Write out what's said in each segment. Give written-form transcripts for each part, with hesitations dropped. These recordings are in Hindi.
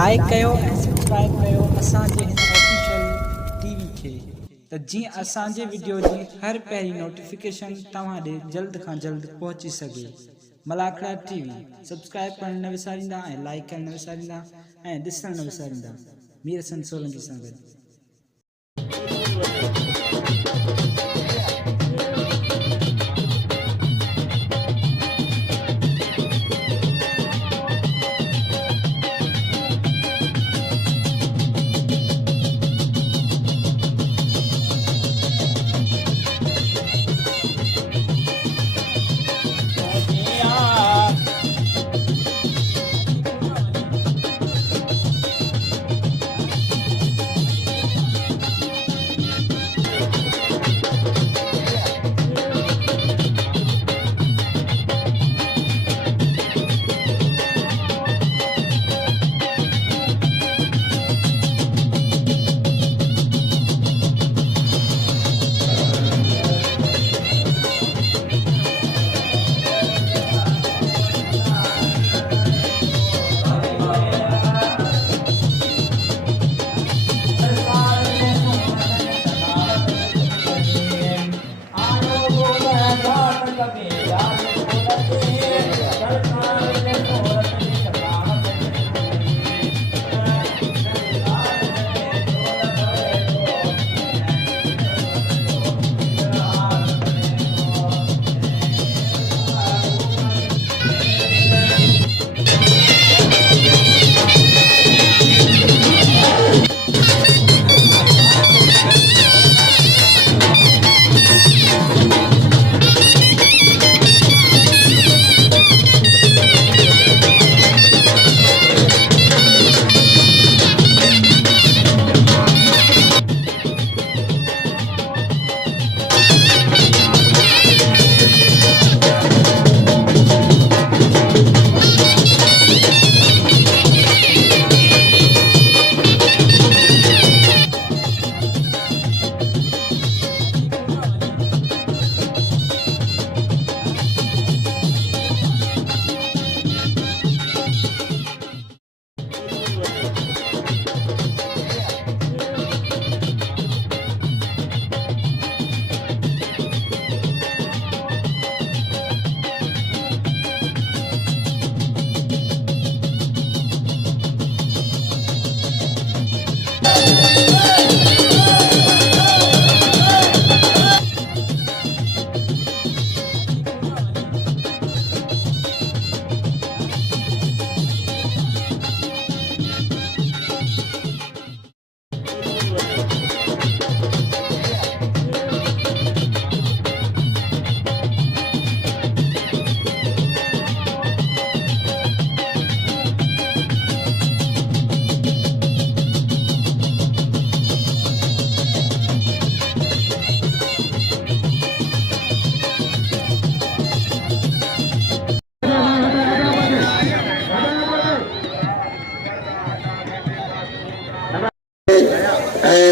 लाइक कयो ऐं सब्सक्राइब कयो असांजे हिन ऑफिशियल टीवी खे त जीअं असांजे वीडियो जी हर पहिरीं नोटिफिकेशन तव्हां ॾे जल्द खां जल्द पहुची सघे। मलाखड़ा टीवी सब्सक्राइब करणु न विसारींदा ऐं लाइक करणु न विसारींदा ऐं ॾिसणु न विसारींदा। मीर हसन सोलंकी सां गॾु।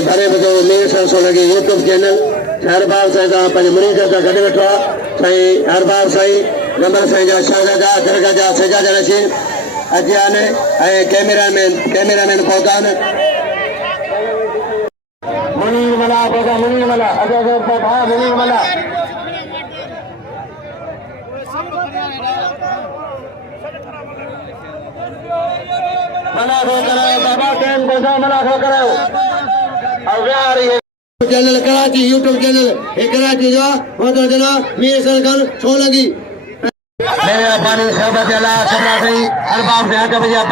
भरे बजो मीर हसन सोलंकी यूट्यूब चैनल हर बार साईं तव्हां पंहिंजे मुरीद सां गॾु वेठो आहे। साईं हर बार साईं नंबर साईं जा शहज़ादा दरगाह जा सजाद रशीद अची आहिनि ऐं कैमरामैन पहुता आहिनि। मुनीर मला पहुता मुनीर मला मुनीर मला मला करायो बाबा टाइम पहुंचा मला करायो channel Karachi YouTube channel Karachi जो मतलब जनाब मीर हसन खान सोलंकी मेरे पानी शरबत अला सबरा सही हर बाप से हक बजा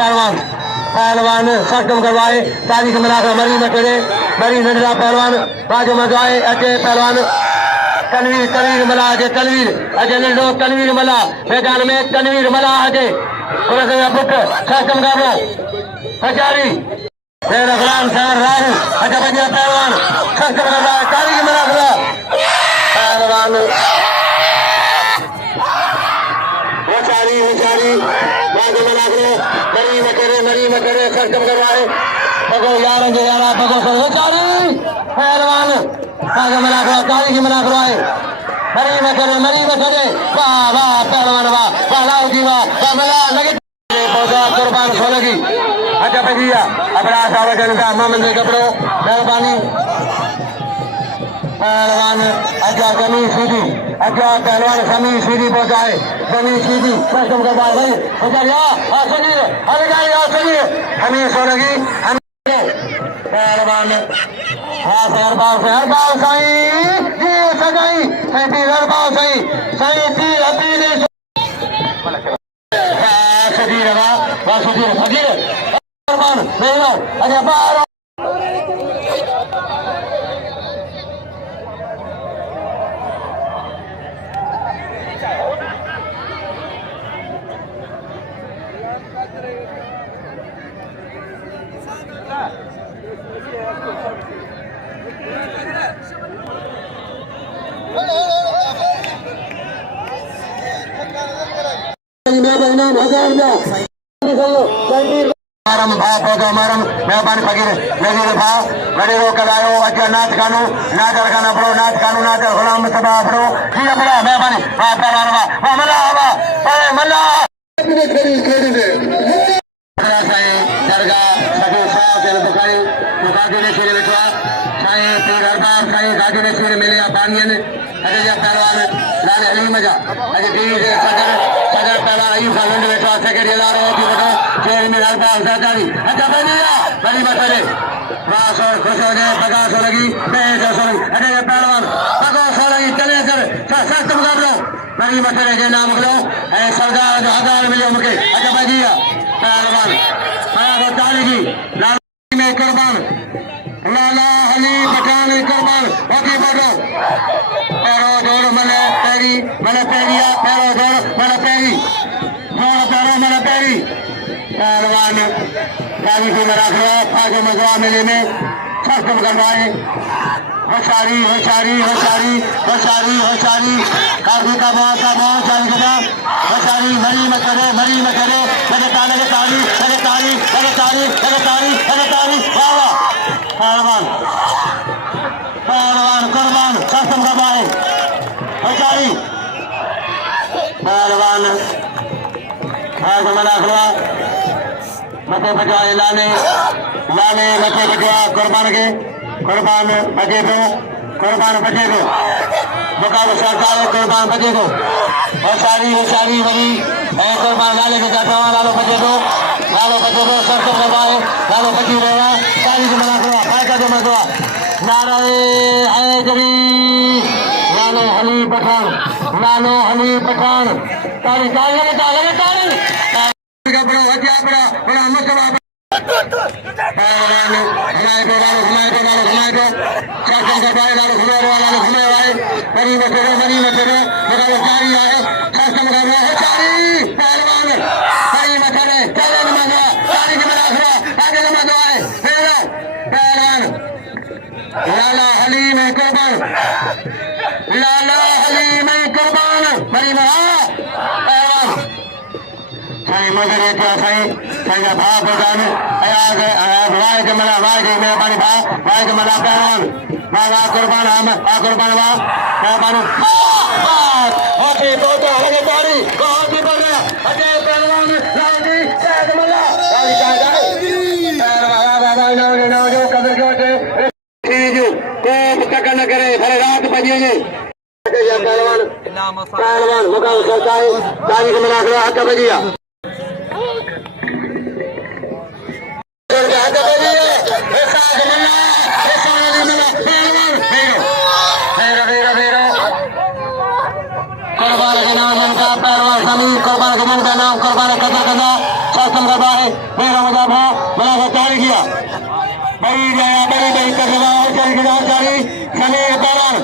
पहलवान सख्तम करवाए तारीख मिला कर मरी न करे मरी नजरा पहलवान बाजू में जाए अचे पहलवान तनवीर मला अचे तनवीर अचे नंढो तनवीर मला मैदान में तनवीर मला अचे पुट सख्तम करो हजारी मेरा गुलाम शहर राहु अचे बजा पहलवान सख्तम करवाए तारीख मिला कर पहलवान बेचारी बाजू में लागलो मरी न करे सख्तम करवाए बगो यार जो यारा बगो बेचारी पहलवान बाजू में लागलो तारीख मिला करवाए मरी न करे वाह वाह पहलवान वाह वाह लाओ जी वाह मला लगे पौधा कुर्बान सोलंकी अच्छा भाई साहब जनता मोहम्मद कपड़ो मेहरबानी पहलवान अजा जमी सीधी अजा पहलवान जमी सीधी पहुंचाए जमी सीधी कस्टम का बार भाई उधर आ सुनिए अरे गाड़ी आ सुनिए हमें सोनेगी हम पहलवान हाँ हर बार सही जी सजाई सही हर बार सही जी अभी सदी रहा बस सदी पहलवान पहलवान अरे बार मरम भाव पौधो मरम मेहरबानी फकीर नजीर भाव बड़े रो कलायो अजा नाच कानू नाचर खाना पड़ो नाच कानू नाचर गुलाम मुस्तफा पड़ो ठीक है पड़ा मेहरबानी वाह पहलवान वाह मल्ला वाह अरे मल्ला दरगाह सको साहब के बुखारी बुखारी ने सिर बिठवा साईं पीर दरबार साईं गाजी ने सिर मिले पानियन अरे या पहलवान लाल अली मजा अरे टीवी से सदर पहलवान अयूब खान बैठा सेक्रेटरी ला रहे हो बेटा शेर में दरबार सरकारी अच्छा बनिया बड़ी बतले वाह और खुश हो जाए प्रकाश हो लगी बेहद सुन अरे ये पहलवान प्रकाश हो लगी चले सर सख्त मुकाबला बड़ी बतले के नाम लो है सरदार जो हजार मिले मुके अच्छा बनिया पहलवान आया तालिगी लाल में कुर्बान लाला अली पठान कुर्बान ओके बोलो पैरो जोड़ मले पैरी मले पैरिया पैरो जोड़ मले पैरी जोड़ पैरो मले पैरी पहलवान तालिगी में रख लो फाजो मजवा मेले में सख्त करवाए होशारी होशारी होशारी होशारी होशारी काफी का बहुत चाली के नाम होशारी मरी मत करे लगे ताली लगे ताली लगे ताली लगे ताली लगे ताली लगे ताली वाह वाह पहलवान पहलवान कुर्बान सख्त करवाए होशारी पहलवान आज मना खुआ मते बजाए लाने लाने मते बजवा कुर्बान के कुर्बान बजे दो मुकाबला सरकार कुर्बान बजे दो होशारी होशारी बनी कुर्बान लाले के जाता लालो बजे दो सरसों करवाए लालो बजी रहा ताली को मना करवा फायदा जो मजवा नारे हैदरी लालो हली पठान ताली ताली ताली कपड़ो हथिया बड़ा बड़ा मुसवा पहलवान घुमाए को शासन करवाए लालो घुमाए मरी में फेरो मुकाबला जारी है शासन करवा है जारी पहलवान मरी में फेरे चले नमाज़ जारी के मना हुआ आगे नमाज़ है फेरो पहलवान लाला हलीम कुर्बान मरी में पहलवान साईं मगर क्या साईं का भाव प्रदान वाह के मला वाह के मेहरबानी भाव वाह के मला पहलवान वाह कुर्बान वाह मेहरबानी ओके तो लगे पानी बहुत ही बढ़िया अजय पहलवान लाली शायद मला लाली शायद पहलवान जो कदर के वजह जो कोई तक न करे भले रात बजेंगे पहलवान मुकाबला करता है तारीख मना कर हक बजिया कुर्बान का नाम कुर्बान कदर करना शासन करवा है मेरा मजाक है बड़ा जारी किया बड़ी जया बड़ी करवा चल के नाम जारी समीर पहलवान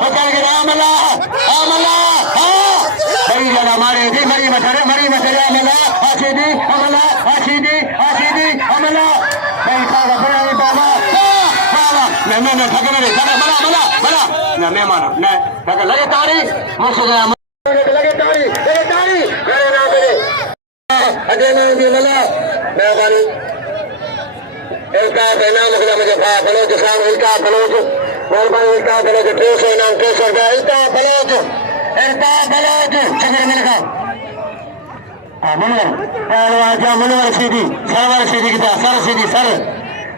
चल के नाम अल्लाह बड़ी जगह मारे थी मरी मछरे अमला आशीदी अमला बड़ी का बड़ा बाबा मैं ठगने रे ठग बना मैं मानो मैं ठग लगे तारी मुझसे लगे तारी करे ना मेरे अजय ने भी मला मेहरबानी इसका नाम मुझे मुझे बलोच शाम इल्का बलोच मेहरबानी इल्का बलोच 200 इनाम 200 रुपया इल्का बलोच चक्कर मिल का मुनवर पहलवान क्या मुनवर सीधी सरवर सीधी की सर सीधी सर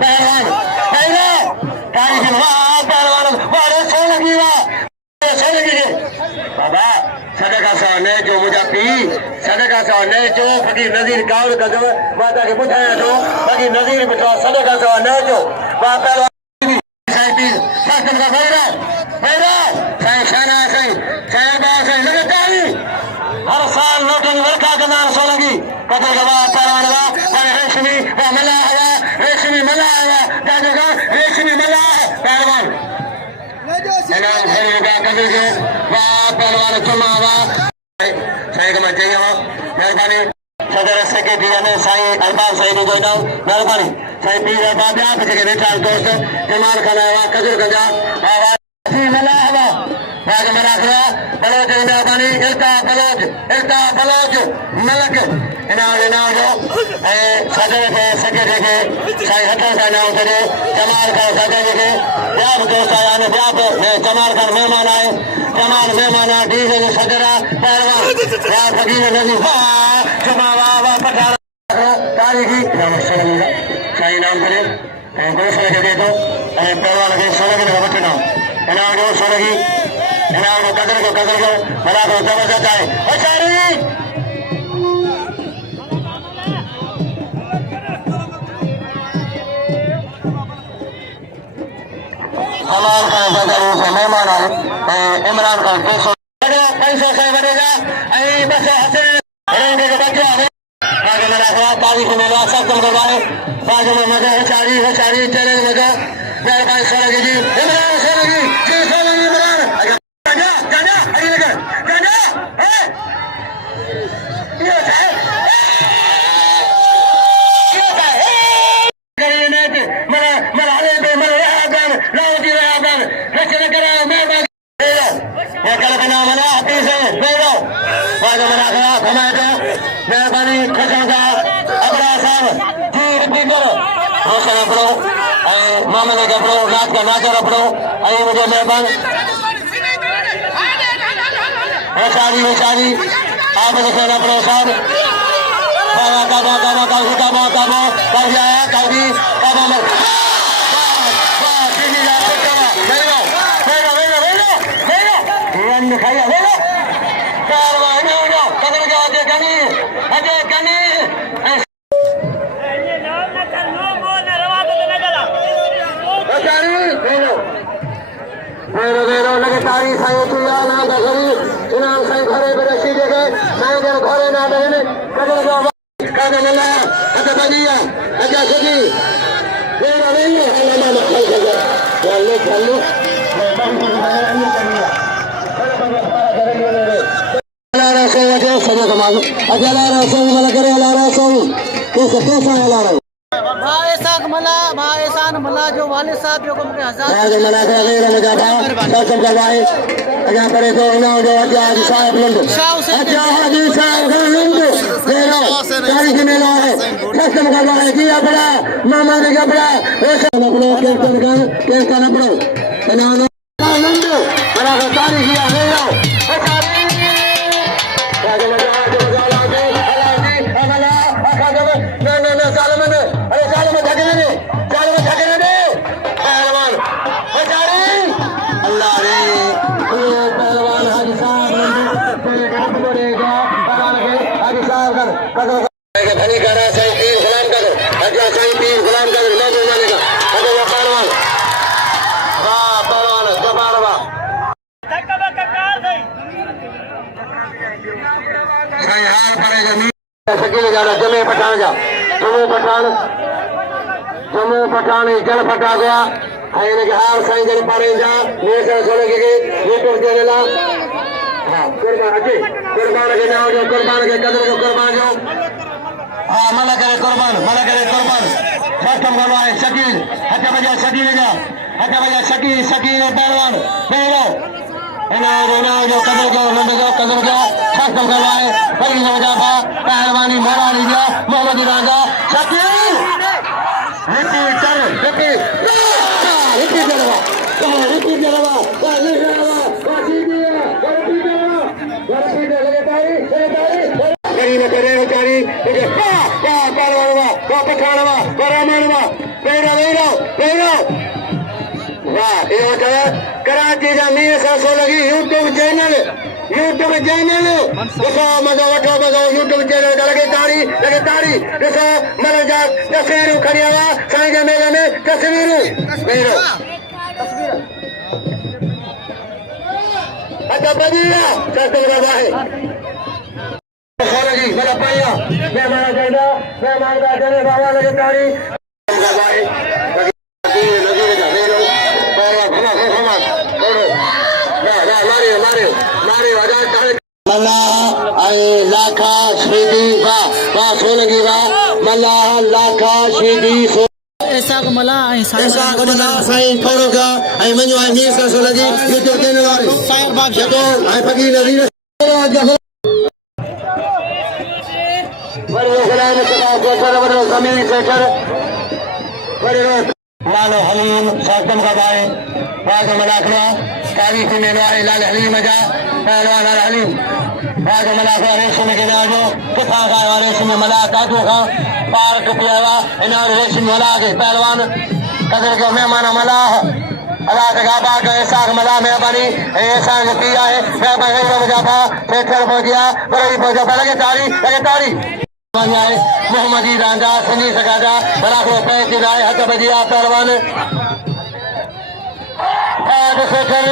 पहलवान पहला तारीख वाह पहलवान वाह सोलगी बाबा सदका सौने जो मुझे पी सदका सौने जो फकीर नजीर गाँव गजब माता के बुझाया जो फकीर नजीर बिठा सदका सौने जो वाह पहलवान शासन का भैरा भैरा सही शाना सही शाहबाज सही लगातार हर साल नोटन वर्षा का नाम सोलगी कदर गवा पहलवान और रेशमी मला हवा रेशमी मला हवा दादगा रेशमी मला पहलवान इनाम खरीदा कदर के वाह पहलवान चुमावा सही का मत जाइए मेहरबानी सदर सेक्रेटरी ने साईं अरबाज साईं को जोड़ना मेहरबानी साईं पीर अरबाज आप जगह बैठा दोस्त जमाल खाना हुआ कदर गजा आवाज मला हवा राज मरा खड़ा बलोच मेहरबानी इल्ता बलोच मलक इनाम जो सदर के सेक्रेटरी के साईं हसन साईं नाम करे जमाल का सदर के ब्याह दोस्त आया ने ब्याह जमाल का मेहमान आए जमाल मेहमान डीजे के सदर पहलवान ब्याह फकीर नजी चुमावा पठान तारीखी साईं नाम करे घोषणा के दे दो पहलवान के सोलह के बचना इनाम जो सोलगी इनाम को कदर को बड़ा को जबरदस्त है कमाल का बदल से मेहमान आए इमरान खान पैसों से बढ़ेगा बस हंसे रहेंगे के बच्चे आगे मेरा खराब तारीख में मेरा सब कम करवाए बाजू में मजा होशारी चले मजा मेरे पास सोलह जी इमरान सोलगी जी सोलगी इमरान गाना आगे लेकर गाना ये मेहरबानी खशा अपना साहब जी रिपीट करो रोशन अपनो मामले का अपनो रात का नाचर अपनो मुझे मेहरबान होशारी आप रोशन अपनो साहब लगातारी साईं तुया ना दखरी इनाम साईं घरे पे रसी देखे साईं जन घरे ना देने कदर जो कदर मिला अच्छा बजिया अच्छा सजी तेरा नहीं है अल्लाह ना खाई सके चलो अल्लाह रसूल जो सजा कमाल अल्लाह रसूल मला करे अल्लाह रसूल कैसा है अल्लाह भाईसान मला जो वाले साहब जो को मुझे हजार मला के गैर मुजाबा सब करवाए अजा करे तो ना जो अजा साहब लंडो अजा हाजी साहब लंडो तेरा तारीख में ला है कसम करवाए कि अपना मामा ने अपना ऐसा अपना के ना पड़ो बनानो लंडो बड़ा तारीख या ले लो जम्मू पठान जल फटा गया हार साईं जन पारे जा सोने के यूट्यूब चैनल कुर्बान के नाम जो कुर्बान के कदर जो कुर्बान जो मला करे कुर्बान खत्म करवाए शकील हटा बजा शकील पहलवान पहलो इनाम जो कदर जो खत्म करवाए पहलवानी मोरा लीजिए मोहम्मद राजा शकील रिपीट करी न करे चारी पहलवानवा पठानवा रहमानवा पेरो वाह ये कराची जा मीर सासो लगी यूट्यूब चैनल ॾिसो मज़ो वठो मज़ो यूट्यूब चैनल लगे ताड़ी ॾिसो मन जा तस्वीरूं खणी आया साईं जे मेले में तस्वीरूं पेरो अच्छा बजिया सस्तम का है जी मेरा पाया मेहमान कहना मेहमान का चले बाबा लगे ताड़ी लाखा श्रीदी वाह सोलंगी वाह मल्लाह लाखा श्रीदी ऐसा मला साईं थोरो का ऐं मञो ऐं मीर सां सोलंगी यूट्यूब चैनल वारी जेको ऐं फकीर नज़ीर लालो हलीम सातम का भाई बाग मलाखवा तारीख में लाल हलीम जा पहलवान लाल हलीम बाग मलाखवा रेशम के नाजो किथा का रेशम मला काटो का पार टुपियावा इन रेशम मला के पहलवान कदर के मेहमान मला अल्लाह का गाबा का ऐसा मला मेहरबानी ऐसा किया है मेहरबानी मुजाफा पेट्रोल पहुंच गया बड़ी पहुंचा लगे तारी मोहम्मदी रांझा सुनी सगाजा बराको पैंती राय हक बजिया पहलवान सेठर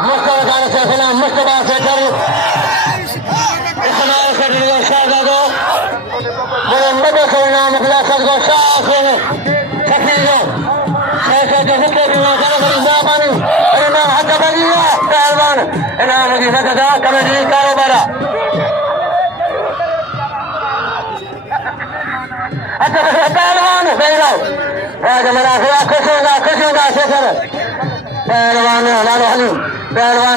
मुस्तफा खान से सलाम मुस्तफा सेठर इस्माइल सेठर को शाहजादो मोहम्मद से नाम खुदा सदको शाह से सखी को ऐसे जो हुक्म दिया जाने वाली मेहरबानी इनाम हक बजिया पहलवान इनाम की सजा कमेटी कारोबारा अच्छा पहलवान खुशियों शेखर पहलवान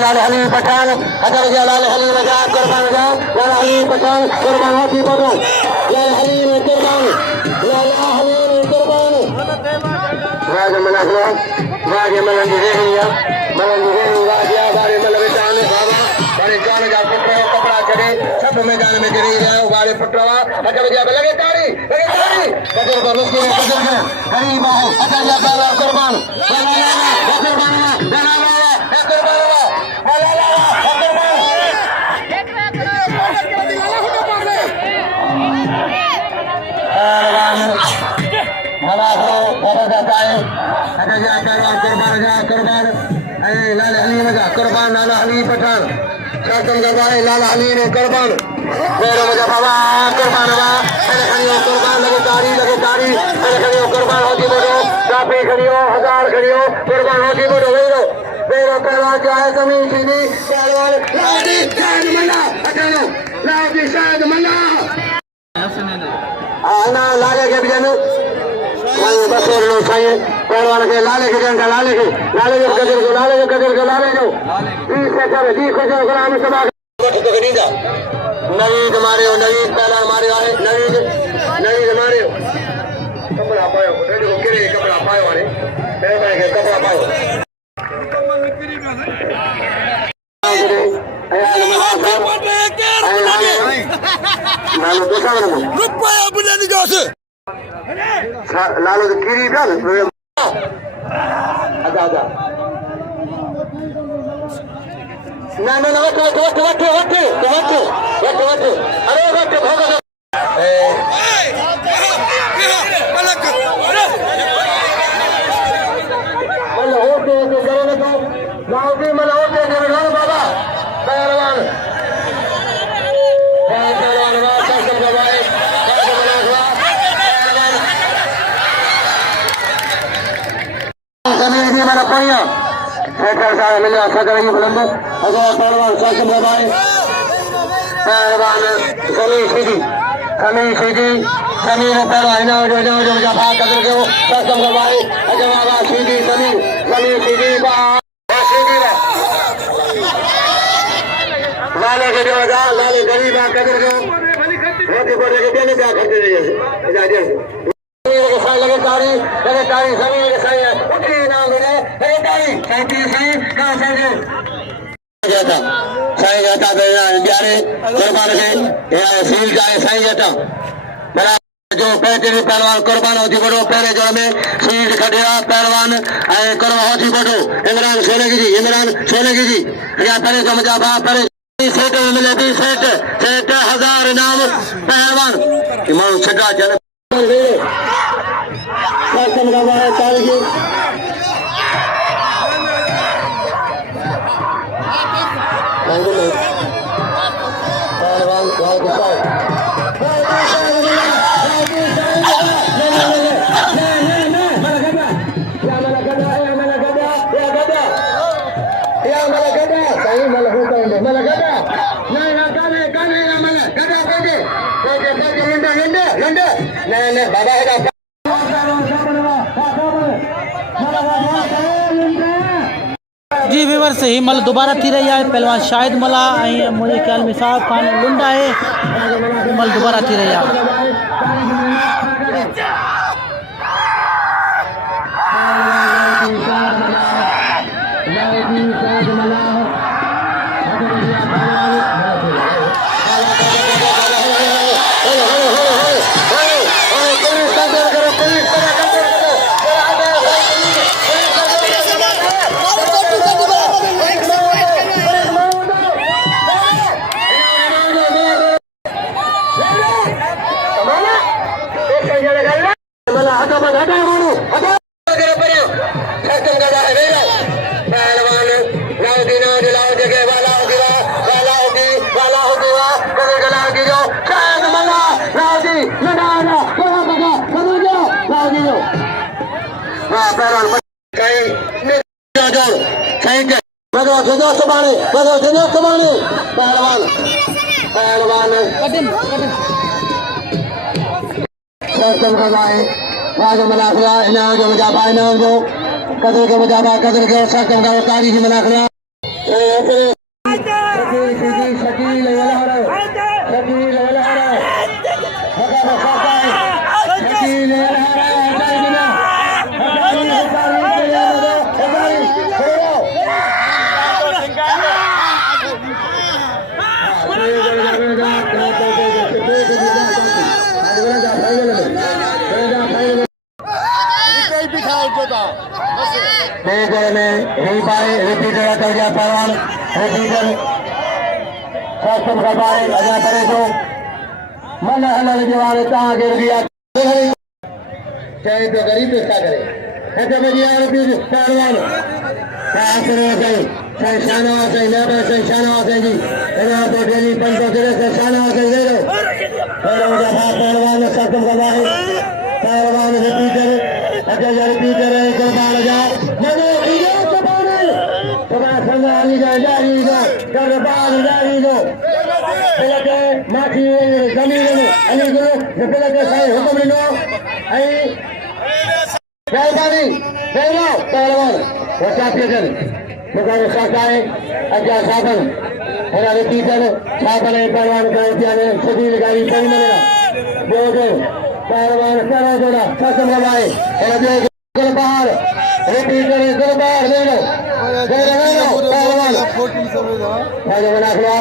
लाल हलीम पठान अच्छा लाल हलीम कुर्बान लाल हलीम पठान कुर्बान होती बोलो लाल हलीम कुर्बान राज मलंगी रेहनिया वाजिया बारे मल बेचान बाबा बारे जान जा पुत्र कपड़ा चढ़े सब मैदान में गिरी रहा बारे पुत्रवा अच्छा बजा लगे ताड़ी कदर को रुके कदर को गरीब है अच्छा जा कुर्बान लाल हलीम का कुर्बान लाल हलीम पठान शासन का लाल हलीम कुर्बान मेरे मुझे बाबा कुर्बान कुर्बान लगे तारी कुर्बान होती बोलो काफी खड़ियो हजार खड़ियो कुर्बान होती बोलो मेरा पहला चाहे जमीन सीधी पहलवान लाउडी शायद मना हटाओ लाउडी शायद मना आना लागे के बिजन बस और लो चाहिए पहलवान के लाले के कदर को लाले जो 20 सेकंड 20 खुशियों गुलाम सभा तो कनीजा नवीद मारे हो नवीद पहलवान मारे है नवीद मारे हो कपड़ा पायो देखो किरे कपड़ा पायो वाले पहलवान के कपड़ा पायो रुपया बिना निकाल से लालो तो गिरी था आजा ना वट अरे वट भोग बाबा पहलवान मैंने पहिया सेठर साहब मिले अच्छा करेंगे बुलंद अगर पहलवान शासन बाबाए पहलवान समीर सीधी पहलवान जो जफा कदर के शासन बाबाए अजय बाबा सीधी समीर सीधी लाले के जो लाले गरीब कदर के रोटी बोले के देने क्या खर्चे जैसे लगे तारी सभी लगे सही है उठी नाम मिले लगे तारी 37 कहाँ से जाता साईं जाता प्यारे कुर्बान खे या सील जाए साईं जाता भला जो बेहतरीन पहलवान कुर्बान होती बड़ो पहले जोड़ में सील खटिया पहलवान कुर्बान होती बड़ो इमरान सोलंकी जी या परे तो मुझा बा परे सेठ मिले 20 सेठ 1000 इनाम पहलवान इमाम छटा चल शासन का है तारीखी पहलवान बहुत जी व्यूअर्स ही मल दोबारा थी रही है पहलवान शाहिद मला मुझे ख्याल में साहब खान लुंडा है मल दोबारा थी रही है कदर के मुजाबा कदर के सकम का तारीख मना खड़ा शकील में ही पाए रिपीटर कर गया पहलवान रिपीटर शासन का पाए अजा करे तो मन अलग जवान कहाँ गिर गया चाहे तो गरीब क्या करे ऐसे में दिया पहलवान सही शानवा सही नाबा सही शानवा सही जी इन्होंने तो डेली 500 से शानवा सही दे दो पहलवान शासन का पाए पहलवान रिपीटर अच्छा रिपीटर है कुर्बान जा माखी जमीन में अली गुरु जपला के साईं हुक्म ॾिनो ऐं महिरबानी पहिरियों पहलवान वचापी जन मुकाबले सरकाए अजा साधन हिन रिपीटर साधन पहलवान कयो पिया ने सजील गाड़ी पई मना ॿियो पहलवान करो जोड़ा कसम लगाए हिन ॿियो गुरबार रिपीटर गुरबार लेनो पहलवान भाई बना खड़ा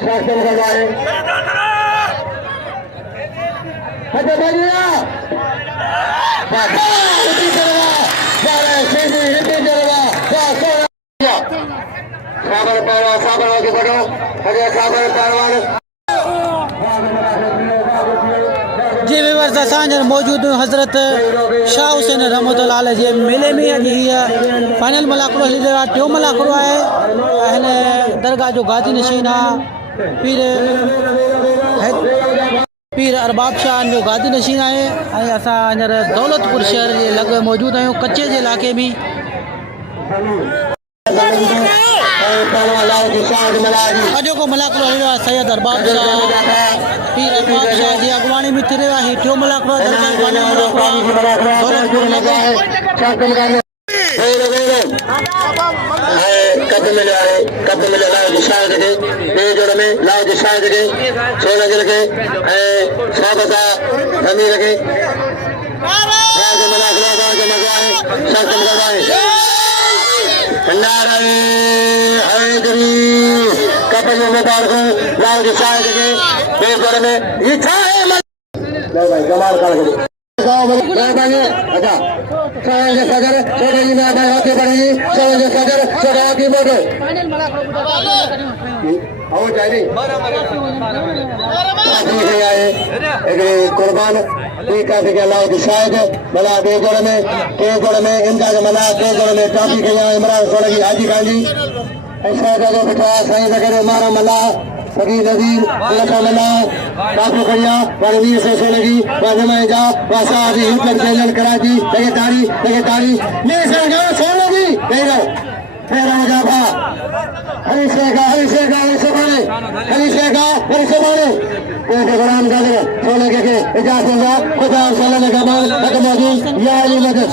शासन लगाए अच्छा बढ़िया साबर आगे बढ़ो अरे साबर पहलवान जी व्यूअर्स असांजे मौजूद हज़रत शाह हुसैन रहमतुल्लाह अलैह जे मेले में अॼु हीअ फाइनल मुलाक़ो हली रहियो आहे टियों मुलाक़ो आहे हिन दरगाह जो गाज़ी नशीन आहे पीर अरबाब शाह जो गाज़ी नशीन आहे ऐं असां हींअर दौलतपुर शहर जे लॻ मौजूद आहियूं कच्चे जे इलाइक़े में अॼोको मुलाक़ो हली रहियो आहे सैयद अरबाब शाह पीर अरबाब शाह जी अॻुवाणी में थी रहियो आहे टियों मुलाक़ो कप मिले लाओ शायद के बे जोड़ में लाओ शायद के 16 गिर के स्वागत अमीर के राज मना खड़ा के मगवाए शासन करवाए नारे हैदरी कपड़ों में डाल को लाल के साथ के बेकर में ये था लो भाई कमाल कर दे गांव में भाई अच्छा सोलन के सदर छोटे जी में भाई होते पड़ी सोलन के सदर छोटा की मोटो आओ जाए नहीं आए एक कुर्बान एक का के अल्लाह की शायद मला बेगोड़ में इनका के मला बेगोड़ में काफी के यहाँ इमरान सोलगी हाजी खान जी ऐसा जगह बिठा सही वगैरह मारा मला सभी नजीर लखा मला काफी खड़िया वाले वीर से सोलगी वाजमाए जा वासा अभी हिम्मत जैनल कराची जगह तारी मेरे से गाँव सोलगी नहीं रहो तेरा जाफा हरी से मारे गुलाम कादिर सोलह के इजाजत होगा खुदा सोलह का माल तक मौजूद या अली मदद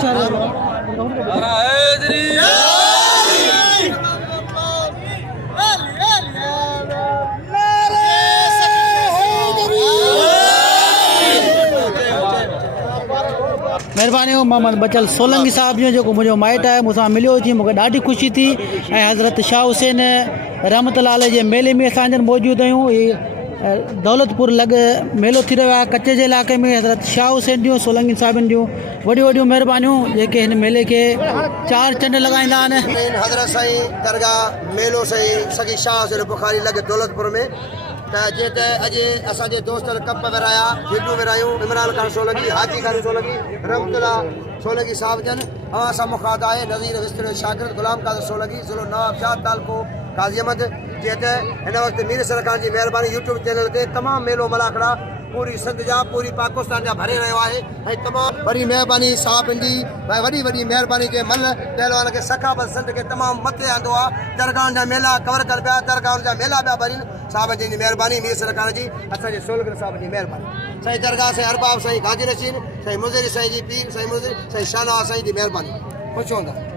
मेहरबानी हो मोहम्मद बचल सोलंकी साहब जो मुझे माइट है मुझे मिलो थी मुझे ॾाढी ख़ुशी थी हज़रत शाह हुसैन रहमतुल्लाह अलैह जे मेले में असां मौजूद आहियूं दौलतपुर लॻ मेलो थी रहियो आहे कच्छ जे इलाइक़े में हज़रत शाह हुसैन जूं सोलंकी साहिबनि जूं वॾियूं महिरबानियूं जेके हिन मेले खे 4 चंड लॻाईंदा आहिनि हज़रत साईं दरगाह मेलो साईं सगी शाह हुसैन बुखारी लॻ दौलतपुर में जे अॼु असांजे दोस्त कप विराया भिडियूं विरायूं इमरान खान सोलंकी हाजी खान सोलंकी रहमतुल्लाह सोलंकी साहिब जन अवां सां मुखात आहे नज़ीर विस्तरे शागिर्द गुलाम कादिर सोलंकी ज़िलो नवाब शाह तालको काज़ी अहमद जे हिन वक़्तु मीर सर खान जी महिरबानी यूट्यूब चैनल ते तमामु मेलो मलाखड़ा पूरी सिंध जा पूरी पाकिस्तान जा भरे रहियो आहे ऐं तमामु वॾी महिरबानी साहब ईंदी भई वॾी महिरबानी के मल पहलवान खे सखावत सिंध खे तमामु मथे आंदो आहे दरगाहनि जा मेला कवर कनि पिया दरगाहनि जा मेला पिया भरीनि साहब जी महिरबानी मीर सर खान जी असांजे सोलगर साहब जी महिरबानी साईं दरगाह साईं अरबाब साईं गाजी रशीद साईं मुज़िर साईं जी पीर साईं मुज़िर साईं शाहनवाज़ साईं जी महिरबानी ख़ुशि हूंदा